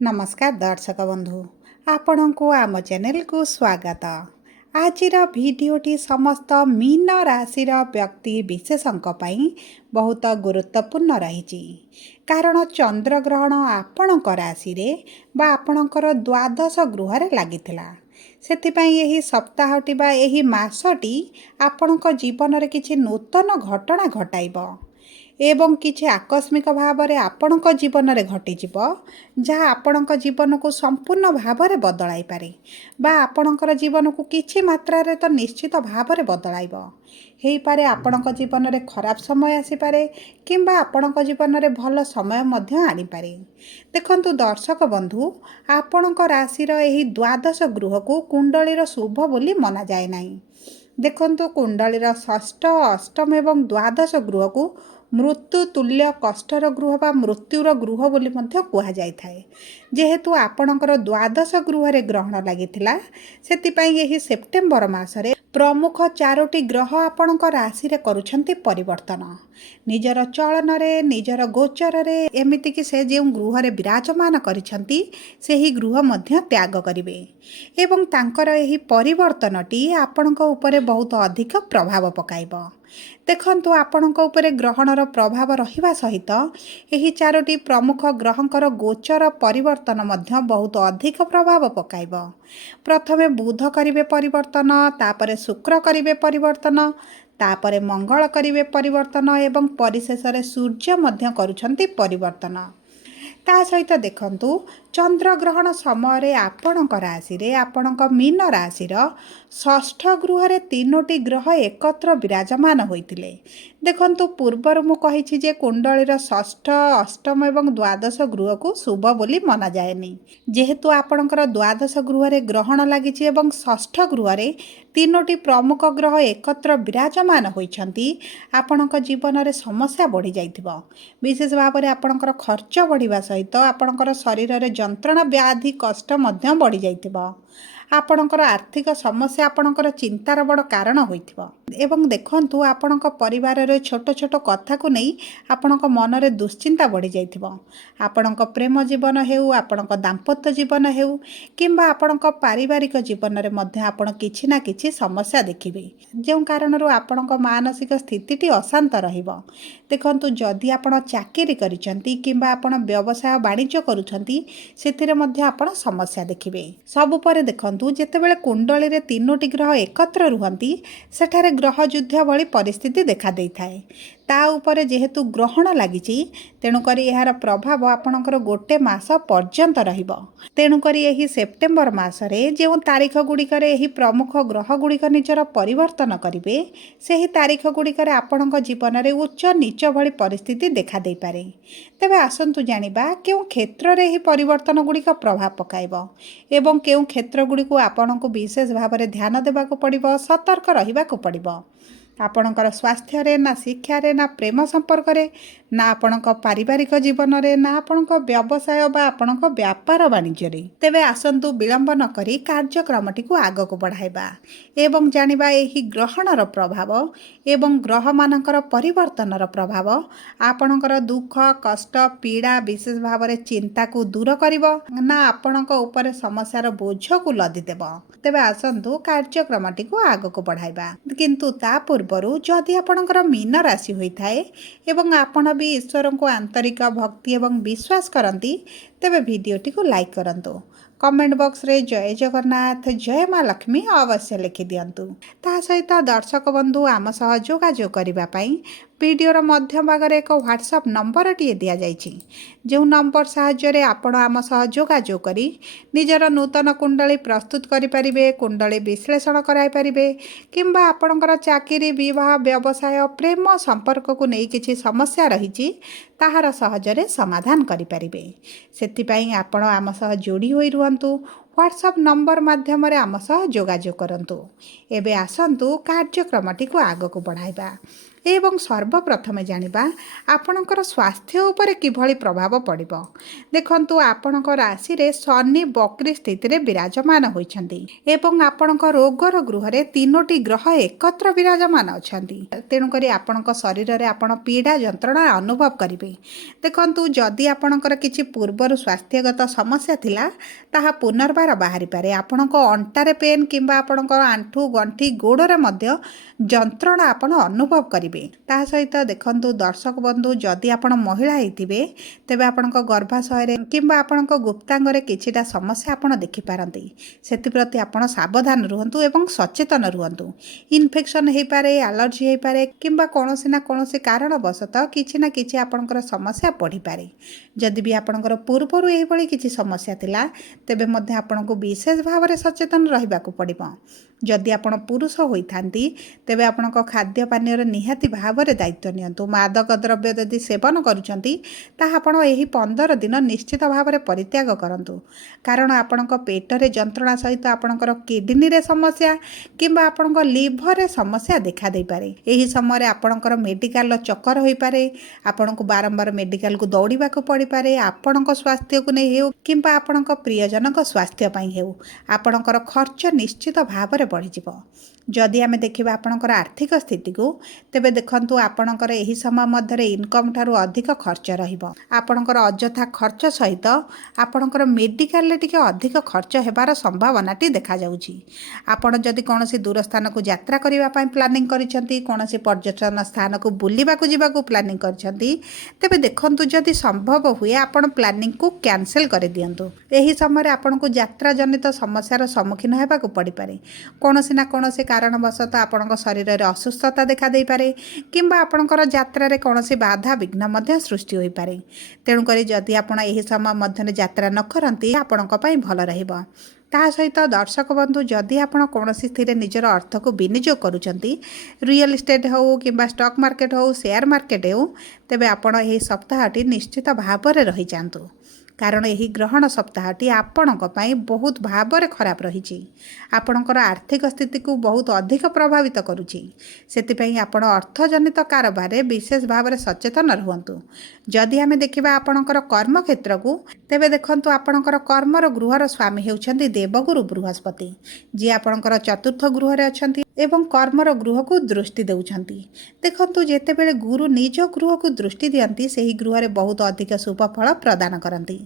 नमस्कार दर्शक बंधु आपण को आम चैनल को स्वागत। आजिर भिडियोटी समस्त मीन राशि व्यक्ति विशेषक बहुत गुरुत्वपूर्ण रही कारण चंद्रग्रहण आपण राशि बा आपणकर द्वादश गृह लगी से सप्ताहटी बा यही मासटी आपण जीवन में किसी नूतन घटना घटाइब एवं किछि आकस्मिक भाव में आपणक जीवन में घटिजिब जहाँ आपणक जीवन को संपूर्ण भाव में बदलाई पारे बा आपणकर जीवन को किछि मात्रा रे तो निश्चित भाव में बदलाइब हेई पारे आपणक जीवन में खराब समय आसीपारे किंबा आपणक जीवन में भल समय मध्य आनी पारे। देखंतु दर्शक बंधु आपणक राशिर एही द्वादश गृह को कुंडलीर शुभ बोली मना जाए नाही। देखंतु कुंडलीर षष्ठ अष्टम एवं द्वादश गृह को मृत्यु तुल्य कष्टर गृह बा मृत्युर गृह बोली मध्य कुहा जाय थाए। जेहेतु आपणकर द्वादश गृह ग्रहण लगिथिला सेतिपई एही सेप्टेम्बर मासरे प्रमुख चारोटी ग्रह आपणक राशि रे करूछंती परिवर्तन निजर चलन रे निजर गोचर रे एमिति कि से जे गृह रे विराजमान करिछंती सेही गृह मध्य त्याग करिवे एवं तांकर एही परिवर्तनटी आपणक उपरे बहुत अधिक प्रभाव पकाइबो। देखंतु आपणक उपरे ग्रहणर प्रभाव रहिबा सहित एही चारोटी प्रमुख ग्रहंकर गोचर परिवर्तन मध्य बहुत अधिक प्रभाव पकाइबो। प्रथमे बुध करिवे परिवर्तन, तापरे शुक्र करिवे परिवर्तन, तापरे मंगल करिवे परिवर्तन एवं परिशेष रे सूर्य मध्य करूछंती परिवर्तन। ता सहित देखंतु चंद्रग्रहण समय आपणक राशि रे आपणक मीन राशिर षष्ठ गृह रे तीनोटी ग्रह एकत्र विराजमान होइतिले। देखंतु पूर्वर मु कहिछि जे कुंडलीर षष्ठ अष्टम एवं द्वादश गृह को शुभ बोली मना जाएनी। जेहेतु आपणकर द्वादश गृह रे ग्रहण लागिछि एवं षष्ठ गृह रे तीनोटी प्रमुख ग्रह एकत्र विराजमान होइछंती आपणक जीवन रे समस्या बढ़ी जाइथिबो। विशेष भाव में आपणकर खर्च बढ़िबा सहित आपणकर शरीर रे जंत्रणा व्याधि कष्ट मध्य बढ़ी जाइथिबो। आपणकर आर्थिक समस्या आपणकर चिंतार बड़ कारण होइथिबो एवं देखंतु आपणक परिवार रे छोट छोट कथा को नहीं आपणक मन रे दुश्चिंता बढ़ी जाइथिबो। आपणक प्रेम जीवन हेउ आपणक दाम्पत्य जीवन हेउ किंबा आपणक पारिवारिक जीवन रे मध्य आपण किछि ना किछि समस्या देखिबे जेउ कारणरो आपणक मानसिक स्थितिटी अशांत रहिबो। देखंतु जदि आपण चाकरी करिसंती किंबा आपण व्यवसाय वाणिज्य करूछंती सेथिरे मध्य आपण समस्या देखिबे। सब परे देखंतु जेतेबेले कुंडली रे तीनोटी ग्रह एकत्र रुहंती सेठारे ग्रह युद्ध भली परिस्थिति देखा देई थाए। ता उपरे जेहेतु ग्रहण लागिछि तेणुकरी यार प्रभाव आपणकर गोटे मास पर्यंत रहिबो। तेणुकरी एही सेप्टेम्बर मासरे जो तारीख गुड़िकर एही प्रमुख ग्रह गुड़िक निजर परिवर्तन करिवे सेही तारीख गुड़िकर आपणक जीवन में उच्च नीच भली परिस्थिति देखा देई पारे। तेबे आसंतु जानिबा केउ क्षेत्र रे एही परिवर्तन गुड़िक प्रभाव पकाइबो एवं केउ क्षेत्र गुड़िक आपणक विशेष भाव में ध्यान देबाक पड़िबो, सतर्क रहिबाक पड़िबो। आपणकर स्वास्थ्य रे ना शिक्षा रे ना प्रेम संपर्क रे ना आपणक पारिवारिक जीवन रे ना आपणक व्यवसाय बा आपणक व्यापार वाणिज्य रे। तेबे आसंतु विलंब न करी कार्यक्रमटी को आग को बढ़ाइबा एवं जानिबा एही ग्रहणर प्रभाव एवं ग्रह मानकर परिवर्तनर प्रभाव आपणकर दुख कष्ट पीड़ा विशेष भाव में चिंता को दूर करिवो ना आपणक ऊपर समस्यार बोझ को लदी देबो। तेबे आसंतु कार्यक्रमटी को आग को बढ़ाइबा किंतु ता पूर्वरु जदि आपणकर मीन राशि होइथाए एवं आपण भी ईश्वर को आंतरिक भक्ति एवं विश्वास करती तेबे भिडियोटी को लाइक करंतु। कमेंट बॉक्स रे जय जगन्नाथ जय माँ लक्ष्मी अवश्य लिखि दियंतु। ता सहित दर्शक बंधु आम सह जोगाजोग करबा पई वीडियोर मध्य भाग एक व्हाट्सएप नंबर टी दि जाइछि जो नंबर साहाय्य आपण आम सह जोगाजोग करी निजर नूतन कुंडली प्रस्तुत करि परिबे, कुंडली विश्लेषण कराई परिबे किंबा आपणकर चाकरी विवाह व्यवसाय प्रेम संपर्क को नहीं किछि समस्या रहिछि ताहार सहजरे समाधान करि परिबे। सेथिपई आपण आम सह जोड़ी होई रुहंतु। व्हाट्सएप नंबर माध्यम आम सह जोगाजोग करंतु। एबे आसंतु कार्यक्रमटी को आग को बढ़ाइबा। ଏବଂ ସର୍ବପ୍ରଥମେ ଜାଣିବା ଆପଣଙ୍କର ସ୍ୱାସ୍ଥ୍ୟ ଉପରେ କିଭଳି ପ୍ରଭାବ ପଡ଼ିବ। ଦେଖନ୍ତୁ, ଆପଣଙ୍କ ରାଶିରେ ଶନି ବକ୍ରି ସ୍ଥିତିରେ ବିରାଜମାନ ହୋଇଛନ୍ତି ଏବଂ ଆପଣଙ୍କ ରୋଗର ଗୃହରେ 3ଟି ଗ୍ରହ ଏକତ୍ର ବିରାଜମାନ ଅଛନ୍ତି। ତେଣୁକରି ଆପଣଙ୍କ ଶରୀରରେ ଆପଣ ପୀଡ଼ା ଯନ୍ତ୍ରଣା ଅନୁଭବ କରିବେ। ଦେଖନ୍ତୁ, ଯଦି ଆପଣଙ୍କର କିଛି ପୂର୍ବରୁ ସ୍ୱାସ୍ଥ୍ୟଗତ ସମସ୍ୟା ଥିଲା ତାହା ପୁନର୍ବାର ବାହାରିପାରେ। ଆପଣଙ୍କ ଅଣ୍ଟାରେ ପେନ୍ କିମ୍ବା ଆପଣଙ୍କ ଆଣ୍ଠୁ ଗଣ୍ଠି ଗୋଡ଼ରେ ମଧ୍ୟ ଯନ୍ତ୍ରଣା ଆପଣ ଅନୁଭବ କରିବେ। ତାହା ସହିତ ଦେଖନ୍ତୁ ଦର୍ଶକ ବନ୍ଧୁ, ଯଦି ଆପଣ ମହିଳା ହେଇଥିବେ ତେବେ ଆପଣଙ୍କ ଗର୍ଭାଶୟରେ କିମ୍ବା ଆପଣଙ୍କ ଗୁପ୍ତାଙ୍ଗରେ କିଛିଟା ସମସ୍ୟା ଆପଣ ଦେଖିପାରନ୍ତି। ସେଥିପ୍ରତି ଆପଣ ସାବଧାନ ରୁହନ୍ତୁ ଏବଂ ସଚେତନ ରୁହନ୍ତୁ। ଇନଫେକ୍ସନ୍ ହେଇପାରେ, ଆଲର୍ଜି ହେଇପାରେ କିମ୍ବା କୌଣସି ନା କୌଣସି କାରଣବଶତଃ କିଛି ନା କିଛି ଆପଣଙ୍କର ସମସ୍ୟା ପଡ଼ିପାରେ। ଯଦି ବି ଆପଣଙ୍କର ପୂର୍ବରୁ ଏହିଭଳି କିଛି ସମସ୍ୟା ଥିଲା ତେବେ ମଧ୍ୟ ଆପଣଙ୍କୁ ବିଶେଷ ଭାବରେ ସଚେତନ ରହିବାକୁ ପଡ଼ିବ। ଯଦି ଆପଣ ପୁରୁଷ ହୋଇଥାନ୍ତି ତେବେ ଆପଣଙ୍କ ଖାଦ୍ୟ ପାନୀୟର ନିହାତି ଭାବରେ ଦାୟିତ୍ୱ ନିଅନ୍ତୁ। ମାଦକ ଦ୍ରବ୍ୟ ଯଦି ସେବନ କରୁଛନ୍ତି ତାହା ଆପଣ ଏହି 15 ଦିନ ନିଶ୍ଚିତ ଭାବରେ ପରିତ୍ୟାଗ କରନ୍ତୁ। କାରଣ ଆପଣଙ୍କ ପେଟରେ ଯନ୍ତ୍ରଣା ସହିତ ଆପଣଙ୍କର କିଡନୀରେ ସମସ୍ୟା କିମ୍ବା ଆପଣଙ୍କ ଲିଭରରେ ସମସ୍ୟା ଦେଖାଦେଇପାରେ। ଏହି ସମୟରେ ଆପଣଙ୍କର ମେଡ଼ିକାଲର ଚକ୍କର ହୋଇପାରେ, ଆପଣଙ୍କୁ ବାରମ୍ବାର ମେଡ଼ିକାଲକୁ ଦୌଡ଼ିବାକୁ ପଡ଼ିପାରେ। ଆପଣଙ୍କ ସ୍ୱାସ୍ଥ୍ୟକୁ ନେଇ ହେଉ କିମ୍ବା ଆପଣଙ୍କ ପ୍ରିୟଜନଙ୍କ ସ୍ୱାସ୍ଥ୍ୟ ପାଇଁ ହେଉ, ଆପଣଙ୍କର ଖର୍ଚ୍ଚ ନିଶ୍ଚିତ ଭାବରେ ବଢ଼ିଯିବ। ଯଦି ଆମେ ଦେଖିବା ଆପଣଙ୍କର ଆର୍ଥିକ ସ୍ଥିତିକୁ, ତେବେ ଦେଖନ୍ତୁ ଆପଣଙ୍କର ଏହି ସମୟ ମଧ୍ୟରେ ଇନକମ୍ ଠାରୁ ଅଧିକ ଖର୍ଚ୍ଚ ରହିବ। ଆପଣଙ୍କର ଅଯଥା ଖର୍ଚ୍ଚ ସହିତ ଆପଣଙ୍କର ମେଡ଼ିକାଲରେ ଟିକେ ଅଧିକ ଖର୍ଚ୍ଚ ହେବାର ସମ୍ଭାବନାଟି ଦେଖାଯାଉଛି। ଆପଣ ଯଦି କୌଣସି ଦୂର ସ୍ଥାନକୁ ଯାତ୍ରା କରିବା ପାଇଁ ପ୍ଲାନିଂ କରିଛନ୍ତି, କୌଣସି ପର୍ଯ୍ୟଟନ ସ୍ଥାନକୁ ବୁଲିବାକୁ ଯିବାକୁ ପ୍ଲାନିଂ କରିଛନ୍ତି, ତେବେ ଦେଖନ୍ତୁ ଯଦି ସମ୍ଭବ ହୁଏ ଆପଣ ପ୍ଲାନିଂକୁ କ୍ୟାନସେଲ୍ କରିଦିଅନ୍ତୁ। ଏହି ସମୟରେ ଆପଣଙ୍କୁ ଯାତ୍ରା ଜନିତ ସମସ୍ୟାର ସମ୍ମୁଖୀନ ହେବାକୁ ପଡ଼ିପାରେ। କୌଣସି ନା କୌଣସି କାରଣବଶତଃ ଆପଣଙ୍କ ଶରୀରରେ ଅସୁସ୍ଥତା ଦେଖାଦେଇପାରେ କିମ୍ବା ଆପଣଙ୍କର ଯାତ୍ରାରେ କୌଣସି ବାଧା ବିଘ୍ନ ମଧ୍ୟ ସୃଷ୍ଟି ହୋଇପାରେ। ତେଣୁକରି ଯଦି ଆପଣ ଏହି ସମୟ ମଧ୍ୟରେ ଯାତ୍ରା ନ କରନ୍ତି ଆପଣଙ୍କ ପାଇଁ ଭଲ ରହିବ। ତା ସହିତ ଦର୍ଶକ ବନ୍ଧୁ, ଯଦି ଆପଣ କୌଣସିଥିରେ ନିଜର ଅର୍ଥକୁ ବିନିଯୋଗ କରୁଛନ୍ତି, ରିଅଲ୍ ଇଷ୍ଟେଟ୍ ହେଉ କିମ୍ବା ଷ୍ଟକ୍ ମାର୍କେଟ୍ ହେଉ, ସେୟାର ମାର୍କେଟ୍ ହେଉ, ତେବେ ଆପଣ ଏହି ସପ୍ତାହଟି ନିଶ୍ଚିତ ଭାବରେ ରହିଯାଆନ୍ତୁ। କାରଣ ଏହି ଗ୍ରହଣ ସପ୍ତାହଟି ଆପଣଙ୍କ ପାଇଁ ବହୁତ ଭାବରେ ଖରାପ ରହିଛି। ଆପଣଙ୍କର ଆର୍ଥିକ ସ୍ଥିତିକୁ ବହୁତ ଅଧିକ ପ୍ରଭାବିତ କରୁଛି। ସେଥିପାଇଁ ଆପଣ ଅର୍ଥଜନିତ କାରବାରରେ ବିଶେଷ ଭାବରେ ସଚେତନ ରୁହନ୍ତୁ। ଯଦି ଆମେ ଦେଖିବା ଆପଣଙ୍କର କର୍ମକ୍ଷେତ୍ରକୁ, ତେବେ ଦେଖନ୍ତୁ ଆପଣଙ୍କର କର୍ମର ଗୃହର ସ୍ୱାମୀ ହେଉଛନ୍ତି ଦେବଗୁରୁ ବୃହସ୍ପତି, ଯିଏ ଆପଣଙ୍କର ଚତୁର୍ଥ ଗୃହରେ ଅଛନ୍ତି ଏବଂ କର୍ମର ଗୃହକୁ ଦୃଷ୍ଟି ଦେଉଛନ୍ତି। ଦେଖନ୍ତୁ, ଯେତେବେଳେ ଗୁରୁ ନିଜ ଗୃହକୁ ଦୃଷ୍ଟି ଦିଅନ୍ତି ସେହି ଗୃହରେ ବହୁତ ଅଧିକ ଶୁଭ ଫଳ ପ୍ରଦାନ କରନ୍ତି।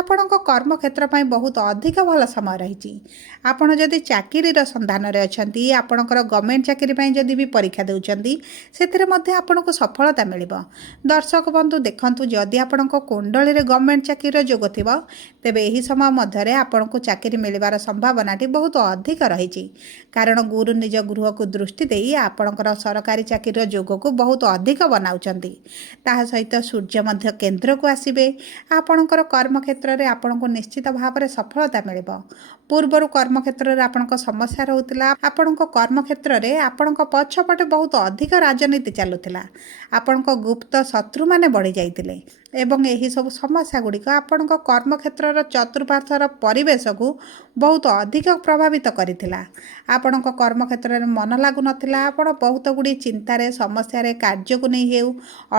ଆପଣଙ୍କ କର୍ମକ୍ଷେତ୍ର ପାଇଁ ବହୁତ ଅଧିକ ଭଲ ସମୟ ରହିଛି। ଆପଣ ଯଦି ଚାକିରିର ସନ୍ଧାନରେ ଅଛନ୍ତି, ଆପଣଙ୍କର ଗଭର୍ଣ୍ଣମେଣ୍ଟ ଚାକିରି ପାଇଁ ଯଦି ବି ପରୀକ୍ଷା ଦେଉଛନ୍ତି, ସେଥିରେ ମଧ୍ୟ ଆପଣଙ୍କୁ ସଫଳତା ମିଳିବ। ଦର୍ଶକ ବନ୍ଧୁ ଦେଖନ୍ତୁ, ଯଦି ଆପଣଙ୍କ କୁଣ୍ଡଳୀରେ ଗଭର୍ଣ୍ଣମେଣ୍ଟ ଚାକିରିର ଯୋଗ ଥିବ ତେବେ ଏହି ସମୟ ମଧ୍ୟରେ ଆପଣଙ୍କୁ ଚାକିରି ମିଳିବାର ସମ୍ଭାବନାଟି ବହୁତ ଅଧିକ ରହିଛି। କାରଣ ଗୁରୁ ନିଜ ଗୃହକୁ ଦୃଷ୍ଟି ଦେଇ ଆପଣଙ୍କର ସରକାରୀ ଚାକିରିର ଯୋଗକୁ ବହୁତ ଅଧିକ ବନାଉଛନ୍ତି। ତାହା ସହିତ ସୂର୍ଯ୍ୟ ମଧ୍ୟ କେନ୍ଦ୍ରକୁ ଆସିବେ। ଆପଣଙ୍କର କର୍ମକ୍ଷେତ୍ରରେ ଆପଣଙ୍କୁ ନିଶ୍ଚିତ ଭାବରେ ସଫଳତା ମିଳିବ। ପୂର୍ବରୁ କର୍ମକ୍ଷେତ୍ରରେ ଆପଣଙ୍କ ସମସ୍ୟା ରହୁଥିଲା, ଆପଣଙ୍କ କର୍ମକ୍ଷେତ୍ରରେ ଆପଣଙ୍କ ପଛପଟେ ବହୁତ ଅଧିକ ରାଜନୀତି ଚାଲୁଥିଲା, ଆପଣଙ୍କ ଗୁପ୍ତ ଶତ୍ରୁମାନେ ବଢ଼ିଯାଇଥିଲେ ଏବଂ ଏହିସବୁ ସମସ୍ୟା ଗୁଡ଼ିକ ଆପଣଙ୍କ କର୍ମକ୍ଷେତ୍ରର ଚତୁଃପାର୍ଶ୍ୱର ପରିବେଶକୁ ବହୁତ ଅଧିକ ପ୍ରଭାବିତ କରିଥିଲା। ଆପଣଙ୍କ କର୍ମକ୍ଷେତ୍ରରେ ମନ ଲାଗୁନଥିଲା, ଆପଣ ବହୁତ ଗୁଡ଼ିଏ ଚିନ୍ତାରେ, ସମସ୍ୟାରେ, କାର୍ଯ୍ୟକୁ ନେଇ ହେଉ,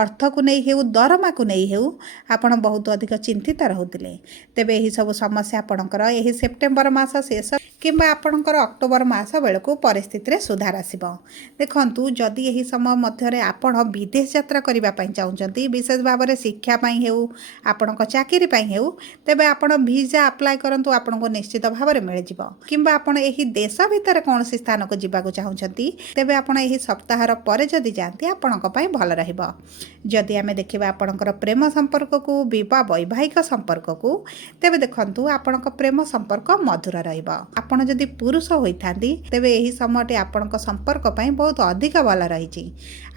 ଅର୍ଥକୁ ନେଇ ହେଉ, ଦରମାକୁ ନେଇ ହେଉ, ଆପଣ ବହୁତ ଅଧିକ ଚିନ୍ତିତ ରହୁଥିଲେ। ତେବେ ଏହିସବୁ ସମସ୍ୟା ଆପଣଙ୍କର ଏହି ସେପ୍ଟେମ୍ବର ମାସ ଶେଷ କିମ୍ବା ଆପଣଙ୍କର ଅକ୍ଟୋବର ମାସ ବେଳକୁ ପରିସ୍ଥିତିରେ ସୁଧାର ଆସିବ। ଦେଖନ୍ତୁ, ଯଦି ଏହି ସମୟ ମଧ୍ୟରେ ଆପଣ ବିଦେଶ ଯାତ୍ରା କରିବା ପାଇଁ ଚାହୁଁଛନ୍ତି, ବିଶେଷ ଭାବରେ ଶିକ୍ଷା ପାଇଁ ହେଉ, ଆପଣଙ୍କ ଚାକିରି ପାଇଁ ହେଉ, ତେବେ ଆପଣ ଭିସା ଆପ୍ଲାଏ କରନ୍ତୁ, ଆପଣଙ୍କୁ ନିଶ୍ଚିତ ଭାବରେ ମିଳିଯିବ। କିମ୍ବା ଆପଣ ଏହି ଦେଶ ଭିତରେ କୌଣସି ସ୍ଥାନକୁ ଯିବାକୁ ଚାହୁଁଛନ୍ତି, ତେବେ ଆପଣ ଏହି ସପ୍ତାହର ପରେ ଯଦି ଯାଆନ୍ତି ଆପଣଙ୍କ ପାଇଁ ଭଲ ରହିବ। ଯଦି ଆମେ ଦେଖିବା ଆପଣଙ୍କର ପ୍ରେମ ସମ୍ପର୍କକୁ, ବିବାହ ବୈବାହିକ ସମ୍ପର୍କକୁ, ତେବେ ଦେଖନ୍ତୁ ଆପଣଙ୍କ ପ୍ରେମ ସମ୍ପର୍କ ମଧୁର ରହିବ। ଆପଣ ଯଦି ପୁରୁଷ ହୋଇଥାନ୍ତି ତେବେ ଏହି ସମୟଟି ଆପଣଙ୍କ ସମ୍ପର୍କ ପାଇଁ ବହୁତ ଅଧିକ ଭଲ ରହିଛି।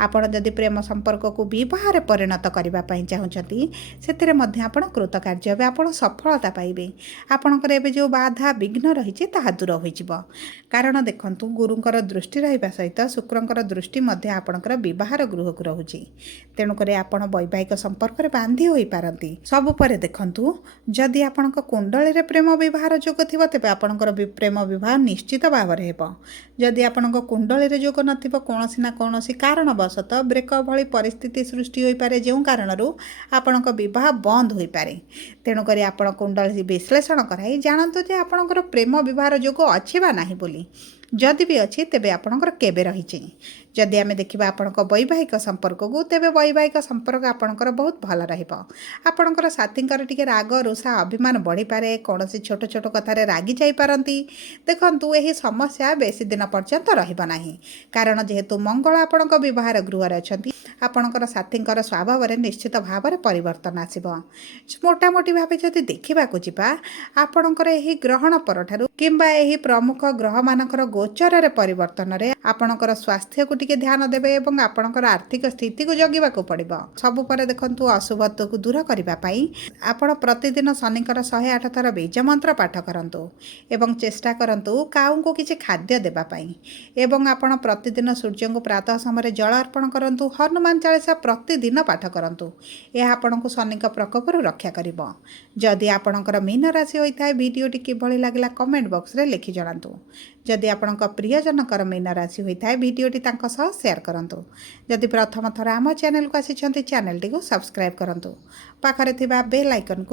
ଆପଣ ଯଦି ପ୍ରେମ ସମ୍ପର୍କକୁ ବିବାହରେ ପରିଣତ କରିବା ପାଇଁ ଚାହୁଁଛନ୍ତି, ସେଥିରେ ମଧ୍ୟ ଆପଣ କୃତକାର୍ଯ୍ୟ ହେବେ, ଆପଣ ସଫଳତା ପାଇବେ। ଆପଣଙ୍କର ଏବେ ଯେଉଁ ବାଧା ବିଘ୍ନ ରହିଛି ତାହା ଦୂର ହୋଇଯିବ। କାରଣ ଦେଖନ୍ତୁ, ଗୁରୁଙ୍କର ଦୃଷ୍ଟି ରହିବା ସହିତ ଶୁକ୍ରଙ୍କର ଦୃଷ୍ଟି ମଧ୍ୟ ଆପଣଙ୍କର ବିବାହର ଗୃହକୁ ରହୁଛି। ତେଣୁକରି ଆପଣ ବୈବାହିକ ସମ୍ପର୍କରେ ବାନ୍ଧି ହୋଇପାରନ୍ତି। ସବୁ ପରେ ଦେଖନ୍ତୁ, ଯଦି ଆପଣଙ୍କ କୁଣ୍ଡଳୀରେ ପ୍ରେମ ବିବାହର ଯୋଗ ଥିବ ତେବେ ଆପଣଙ୍କର ପ୍ରେମ ବିବାହ ନିଶ୍ଚିତ ଭାବରେ ହେବ। ଯଦି ଆପଣଙ୍କ କୁଣ୍ଡଳୀରେ ଯୋଗ ନଥିବ କୌଣସି ନା କୌଣସି କାରଣବଶତଃ ବ୍ରେକଅପ୍ ଭଳି ପରିସ୍ଥିତି ସୃଷ୍ଟି ହୋଇପାରେ, ଯେଉଁ କାରଣରୁ ଆପଣଙ୍କ ବିବାହ ବନ୍ଦ ହୋଇପାରେ। ତେଣୁକରି ଆପଣ କୁଣ୍ଡଳୀ ବିଶ୍ଳେଷଣ କରାଇ ଜାଣନ୍ତୁ ଯେ ଆପଣଙ୍କର ପ୍ରେମ ବିବାହର ଯୋଗ ଅଛି ବା ନାହିଁ ବୋଲି। ଯଦି ବି ଅଛି ତେବେ ଆପଣଙ୍କର କେବେ ରହିଛି। ଯଦି ଆମେ ଦେଖିବା ଆପଣଙ୍କ ବୈବାହିକ ସମ୍ପର୍କକୁ, ତେବେ ବୈବାହିକ ସମ୍ପର୍କ ଆପଣଙ୍କର ବହୁତ ଭଲ ରହିବ। ଆପଣଙ୍କର ସାଥୀଙ୍କର ଟିକେ ରାଗ ରୁଷା ଅଭିମାନ ବଢ଼ିପାରେ, କୌଣସି ଛୋଟ ଛୋଟ କଥାରେ ରାଗି ଯାଇପାରନ୍ତି। ଦେଖନ୍ତୁ, ଏହି ସମସ୍ୟା ବେଶୀ ଦିନ ପର୍ଯ୍ୟନ୍ତ ରହିବ ନାହିଁ, କାରଣ ଯେହେତୁ ମଙ୍ଗଳ ଆପଣଙ୍କ ବିବାହର ଗୃହରେ ଅଛନ୍ତି, ଆପଣଙ୍କର ସାଥୀଙ୍କର ସ୍ୱଭାବରେ ନିଶ୍ଚିତ ଭାବରେ ପରିବର୍ତ୍ତନ ଆସିବ। ମୋଟାମୋଟି ଭାବେ ଯଦି ଦେଖିବାକୁ ଯିବା, ଆପଣଙ୍କର ଏହି ଗ୍ରହଣ ପରଠାରୁ କିମ୍ବା ଏହି ପ୍ରମୁଖ ଗ୍ରହମାନଙ୍କର ଗୋଚରରେ ପରିବର୍ତ୍ତନରେ ଆପଣଙ୍କର ସ୍ୱାସ୍ଥ୍ୟକୁ ଟିକେ ଧ୍ୟାନ ଦେବେ ଏବଂ ଆପଣଙ୍କର ଆର୍ଥିକ ସ୍ଥିତିକୁ ଜଗିବାକୁ ପଡ଼ିବ। ସବୁ ପରେ ଦେଖନ୍ତୁ, ଅଶୁଭତ୍ୱକୁ ଦୂର କରିବା ପାଇଁ ଆପଣ ପ୍ରତିଦିନ ଶନିଙ୍କର 108 ଥର ବୀଜ ମନ୍ତ୍ର ପାଠ କରନ୍ତୁ ଏବଂ ଚେଷ୍ଟା କରନ୍ତୁ କାଉଙ୍କୁ କିଛି ଖାଦ୍ୟ ଦେବା ପାଇଁ। ଏବଂ ଆପଣ ପ୍ରତିଦିନ ସୂର୍ଯ୍ୟଙ୍କୁ ପ୍ରାତଃ ସମୟରେ ଜଳ ଅର୍ପଣ କରନ୍ତୁ। ହନୁମାନ ଚାଳିଶା ପ୍ରତିଦିନ ପାଠ କରନ୍ତୁ। ଏହା ଆପଣଙ୍କୁ ଶନିଙ୍କ ପ୍ରକୋପରୁ ରକ୍ଷା କରିବ। ଯଦି ଆପଣଙ୍କର ମୀନ ରାଶି ହୋଇଥାଏ, ଭିଡ଼ିଓଟି କିଭଳି ଲାଗିଲା କମେଣ୍ଟ ବକ୍ସରେ ଲେଖି ଜଣାନ୍ତୁ। ଯଦି ଆପଣଙ୍କ ପ୍ରିୟଜନଙ୍କର ମୀନ ରାଶି ହୋଇଥାଏ, ଭିଡ଼ିଓଟି ତାଙ୍କ ସହ ସେୟାର କରନ୍ତୁ। ଯଦି ପ୍ରଥମ ଥର ଆମ ଚ୍ୟାନେଲକୁ ଆସିଛନ୍ତି, ଚ୍ୟାନେଲଟିକୁ ସବସ୍କ୍ରାଇବ୍ କରନ୍ତୁ। ପାଖରେ ଥିବା ବେଲ୍ ଆଇକନକୁ